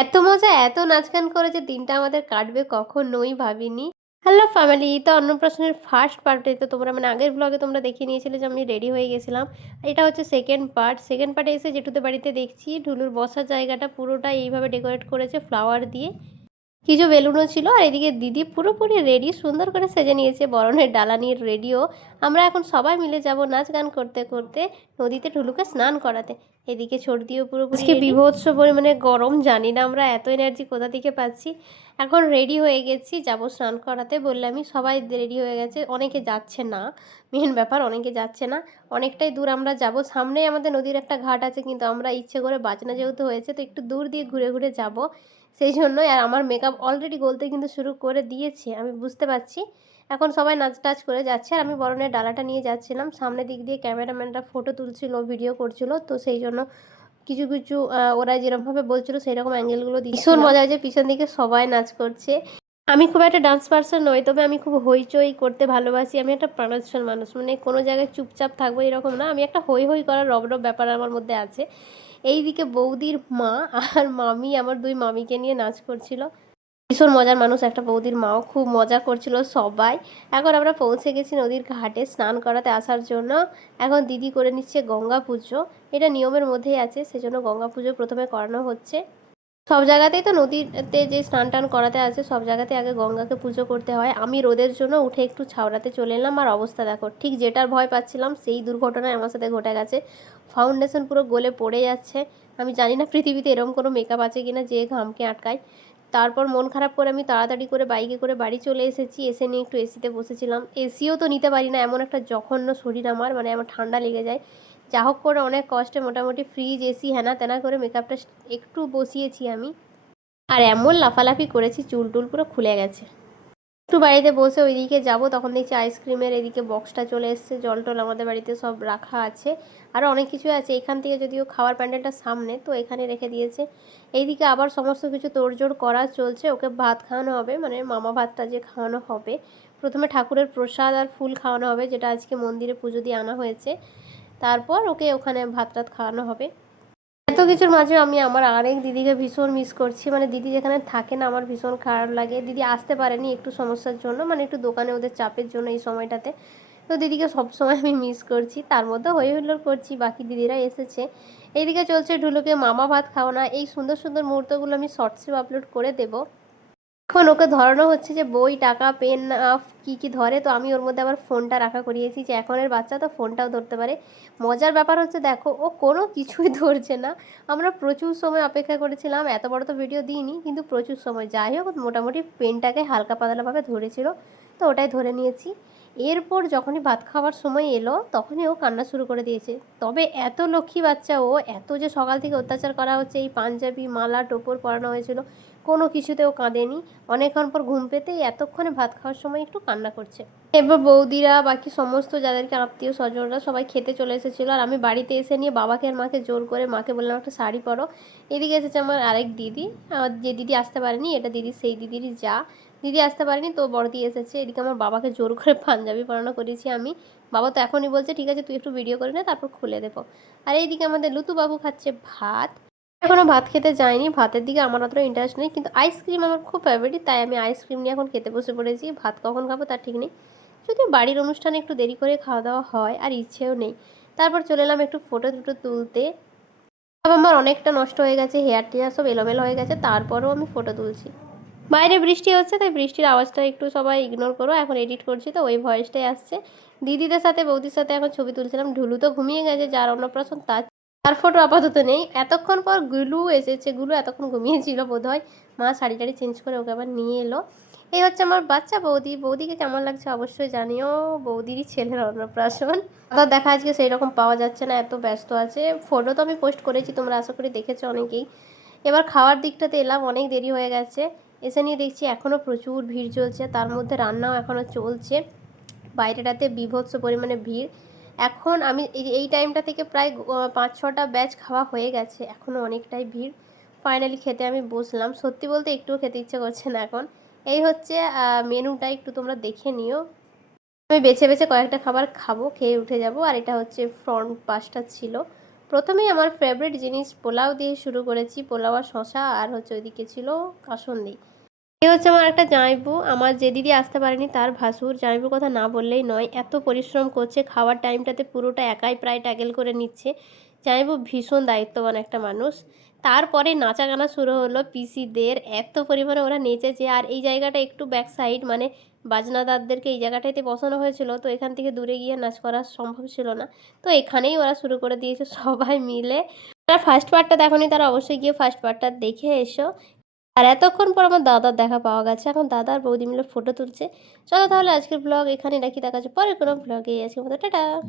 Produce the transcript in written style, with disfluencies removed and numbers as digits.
এত মজা, এত নাচ গান করে যে দিনটা আমাদের কাটবে কখনোই ভাবিনি। হ্যালো ফ্যামিলি, তো অন্নপ্রাশনের ফার্স্ট পার্টে তো তোমরা মানে আগের ব্লগে তোমরা দেখে নিয়েছিলে যে আমি রেডি হয়ে গেছিলাম। এটা হচ্ছে সেকেন্ড পার্ট। সেকেন্ড পার্টে এসে জেঠুদের বাড়িতে দেখছি ঢুলুর বসার জায়গাটা পুরোটা এইভাবে ডেকোরেট করেছে ফ্লাওয়ার দিয়ে। কিছু বেলুনও ছিল আর এদিকে দিদি পুরোপুরি রেডি, সুন্দর করে সেজে নিয়েছে, বরণের ডালা নিয়ে রেডিও। আমরা এখন সবাই মিলে যাব নাচ গান করতে করতে নদীতে ঢুলুকে স্নান করাতে। এদিকে সর্দিও পুরোপুরি আজকে বীভৎস পরিমাণে গরম, জানি না আমরা এত এনার্জি কোথা থেকে পাচ্ছি। এখন রেডি হয়ে গেছি, যাব স্নান করাতে বললামই, সবাই রেডি হয়ে গেছে। অনেকে যাচ্ছে না, মেন ব্যাপার অনেকে যাচ্ছে না। অনেকটাই দূর আমরা যাব, সামনেই আমাদের নদীর একটা ঘাট আছে, কিন্তু আমরা ইচ্ছে করে বাজনা যেহেতু হয়েছে তো একটু দূর দিয়ে ঘুরে ঘুরে যাব সেই জন্যই। আর আমার মেকআপ অলরেডি গলতে কিন্তু শুরু করে দিয়েছে, আমি বুঝতে পারছি। এখন সবাই নাচ টাচ করে যাচ্ছে আর আমি বরণের ডালাটা নিয়ে যাচ্ছিলাম। সামনের দিক দিয়ে ক্যামেরাম্যানরা ফটো তুলছিল, ভিডিও করছিল, তো সেই জন্য কিছু কিছু ওরা যেরকমভাবে বলছিল সেই রকম অ্যাঙ্গেলগুলো ভীষণ মজা হয়েছে। পিছন দিকে সবাই নাচ করছে। আমি খুব একটা ডান্স পার্সন নই, তবে আমি খুব হইচই করতে ভালোবাসি। আমি একটা প্রাণোচ্ছল মানুষ, মানে কোনো জায়গায় চুপচাপ থাকবো এরকম না, আমি একটা হই হই করার রব রব ব্যাপার আমার মধ্যে আছে। এইদিকে বৌদির মা আর মামি, আমার দুই মামিকে নিয়ে নাচ করছিল। ভীষণ মজার মানুষ একটা বৌদির মাও, খুব মজা করছিল সবাই। এখন আমরা পৌঁছে গেছি নদীর ঘাটে স্নান করাতে আসার জন্য। এখন দিদি করে নিচ্ছে গঙ্গা পুজো। এটা নিয়মের মধ্যেই আছে, সেজন্য গঙ্গা পুজো প্রথমে করানো হচ্ছে। সব জায়গাতেই তো নদীতে যে স্নান টান করাতে আছে সব জায়গাতে আগে গঙ্গাকে পুজো করতে হয়। আমি রোদের জন্য উঠে একটু ছাওড়াতে চলে এলাম, আর অবস্থা দেখো, ঠিক যেটার ভয় পাচ্ছিলাম সেই দুর্ঘটনায় আমার সাথে ঘটে গেছে। ফাউন্ডেশন পুরো গলে পড়ে যাচ্ছে। আমি জানি না পৃথিবীতে এরকম কোনো মেকআপ আছে কিনা যে ঘামকে আটকায়। তারপর মন খারাপ করে আমি তাড়াতাড়ি করে বাইকে করে বাড়ি চলে এসেছি। এসে নিয়ে একটু এসিতে বসেছিলাম। এসিও তো নিতে পারি না, এমন একটা জঘন্য শরীর আমার, মানে আমার ঠান্ডা লেগে যায়। যা হোক করে অনেক কষ্টে মোটামুটি ফ্রিজ এসি হ্যানা ত্যানা করে মেকআপটা একটু বসিয়েছি আমি। আর এমন লাফালাফি করেছি চুল টুল পুরো খুলে গেছে। একটু বাড়িতে বসে ওইদিকে যাব, তখন দেখছি আইসক্রিমের এদিকে বক্সটা চলে এসছে, জল টল আমাদের বাড়িতে সব রাখা আছে। আরও অনেক কিছু আছে এখান থেকে, যদিও খাওয়ার প্যান্ডেলটা সামনে তো এখানে রেখে দিয়েছে। এইদিকে আবার সমস্ত কিছু তোড়জোড় করা চলছে, ওকে ভাত খাওয়ানো হবে, মানে মামা ভাতটা যে খাওয়ানো হবে। প্রথমে ঠাকুরের প্রসাদ আর ফুল খাওয়ানো হবে, যেটা আজকে মন্দিরে পুজো দিয়ে আনা হয়েছে। তারপর ওকে ওখানে ভাত টাত খাওয়ানো হবে। এত কিছুর মাঝে আমি আমার আরেক দিদিকে ভীষণ মিস করছি, মানে দিদি যেখানে থাকে না আমার ভীষণ খারাপ লাগে। দিদি আসতে পারেনি একটু সমস্যার জন্য, মানে একটু দোকানে ওদের চাপের জন্য এই সময়টাতে। তো দিদিকে সবসময় আমি মিস করছি, তার মধ্যে হই হুল্লোড় করছি, বাকি দিদিরা এসেছে। এইদিকে চলছে ঢুলুকে মামা ভাত খাওয়ানা। এই সুন্দর সুন্দর মুহূর্তগুলো আমি শর্টসেও আপলোড করে দেবো। এখন ওকে ধরানো হচ্ছে যে বই, টাকা, পেন, কী কী ধরে, তো আমি ওর মধ্যে আবার ফোনটা রাখা করিয়েছি, যে এখনের বাচ্চা তো ফোনটাও ধরতে পারে। মজার ব্যাপার হচ্ছে দেখো, ও কোনো কিছুই ধরছে না। আমরা প্রচুর সময় অপেক্ষা করেছিলাম, এত বড় তো ভিডিও দিইনি, কিন্তু প্রচুর সময়, যাই হোক মোটামুটি পেনটাকে হালকা পাতলাভাবে ধরেছিল, তো ওটাই ধরে নিয়েছি। এরপর যখনই ভাত খাওয়ার সময় এলো তখনই ও কান্না শুরু করে দিয়েছে। তবে এত লক্ষ্মী বাচ্চা ও, এত যে সকাল থেকে অত্যাচার করা হচ্ছে, এই পাঞ্জাবি মালা টোপর পরানো হয়েছিল, কোনো কিছুতেও কাঁদেনি। অনেকক্ষণ পর ঘুম পেতেই এতক্ষণে ভাত খাওয়ার সময় একটু কান্না করছে। এরপর বৌদিরা বাকি সমস্ত যাদেরকে আত্মীয় স্বজনরা সবাই খেতে চলে এসেছিলো, আর আমি বাড়িতে এসে নিয়ে বাবাকে আর মাকে জোর করে মাকে বললাম একটা শাড়ি পরো। এদিকে এসেছে আমার আরেক দিদি, যে দিদি আসতে পারেনি, এটা দিদি সেই দিদিরই যা। দিদি আসতে পারেনি তো বড়দি এসেছে। এদিকে আমার বাবাকে জোর করে পাঞ্জাবি পরানো করেছি আমি। বাবা তো এখনই বলছে ঠিক আছে তুই একটু ভিডিও করে নে, তারপর খুলে দেবো। আর এইদিকে আমাদের লুতু বাবু খাচ্ছে ভাত। এখনও ভাত খেতে যায়নি, ভাতের দিকে আমার অতটা ইন্টারেস্ট নেই, কিন্তু আইসক্রিম আমার খুব ফেভারিট, তাই আমি আইসক্রিম নিয়ে এখন খেতে বসে পড়েছি। ভাত কখন খাবো তার ঠিক নেই, যদিও বাড়ির অনুষ্ঠানে একটু দেরি করে খাওয়া দাওয়া হয় আর ইচ্ছেও নেই। তারপর চলে এলাম একটু ফটো দুটো তুলতে। সব আমার অনেকটা নষ্ট হয়ে গেছে, হেয়ার টেয়ার সব এলোমেলো হয়ে গেছে, তারপরেও আমি ফটো তুলছি। বাইরে বৃষ্টি হচ্ছে, তাই বৃষ্টির আওয়াজটা একটু সবাই ইগনোর করো, এখন এডিট করছি তো ওই ভয়েসটাই আসছে। দিদিদের সাথে বৌদির সাথে এখন ছবি তুলছিলাম। ঢুলু তো ঘুমিয়ে গেছে, যার অন্নপ্রাশন তার তার ফটো আপাতত নেই। এতক্ষণ পর গুলু এসেছে, গুলু এতক্ষণ ঘুমিয়েছিল বোধহয়। মা শাড়ি টাড়ি চেঞ্জ করে ওকে আবার নিয়ে এলো। এই হচ্ছে আমার বাচ্চা বৌদি। বৌদিকে কেমন লাগছে অবশ্যই জানিও, বৌদিরই ছেলের অন্নপ্রাশন। কথা দেখা আজকে সেই রকম পাওয়া যাচ্ছে না, এত ব্যস্ত আছে। ফটো তো আমি পোস্ট করেছি, তোমরা আশা করি দেখেছো অনেকেই। এবার খাওয়ার দিকটাতে এলাম, অনেক দেরি হয়ে গেছে। এসে নিয়ে দেখছি এখনও প্রচুর ভিড় চলছে, তার মধ্যে রান্নাও এখনও চলছে। বাইরেটাতে বীভৎস পরিমাণে ভিড়। এখন আমি এই টাইমটা থেকে প্রায় 5-6টা ব্যাচ খাওয়া হয়ে গেছে, এখনও অনেকটাই ভিড়। ফাইনালি খেতে আমি বসলাম, সত্যি বলতে একটুও খেতে ইচ্ছে করছে না এখন। এই হচ্ছে মেনুটা, একটু তোমরা দেখে নিও। আমি বেছে বেছে কয়েকটা খাবার খাবো, খেয়ে উঠে যাব। আর এটা হচ্ছে ফ্রন্ট পাশটা ছিল, প্রথমেই আমার ফেভারিট জিনিস পোলাও দিয়ে শুরু করেছি। পোলাও আর শসা আর হচ্ছে ওইদিকে ছিল কাসুন্দি। এ হচ্ছে আমার একটা জামাইবু। আমার যে দিদি আসতে পারেনি তার ভাসুর। জামাইবুর কথা না বললেই নয়। এত পরিশ্রম করছে, খাওয়ার টাইমটাতে পুরোটা একাই প্রায় ট্যাকেল করে নিচ্ছে। জামাইবু ভীষণ দায়িত্ববান একটা মানুষ। তারপরে নাচা-গানা শুরু হলো পিসিদের। এত পরিমাণে ওরা নেচেছে। আর এই জায়গাটা একটু ব্যাক সাইড, মানে বাজনাদারদেরকে এই জায়গাটাতে বসানো হয়েছিল। তো এখান থেকে দূরে গিয়ে নাচ করা সম্ভব ছিল না। তো এখানেই ওরা শুরু করে দিয়েছে সবাই মিলে। যারা ফার্স্ট পার্টটা দেখোনি তারা অবশ্যই গিয়ে ফার্স্ট পার্টটা দেখে এসো। আর এতক্ষণ পর আমার দাদার দেখা পাওয়া গেছে। এখন দাদা আর বৌদি মিলে ফটো তুলছে। চলো তাহলে আজকের ব্লগ এখানেই রাখি। দেখা হচ্ছে পরের কোনো ব্লগে। আজকের মতো টাটা।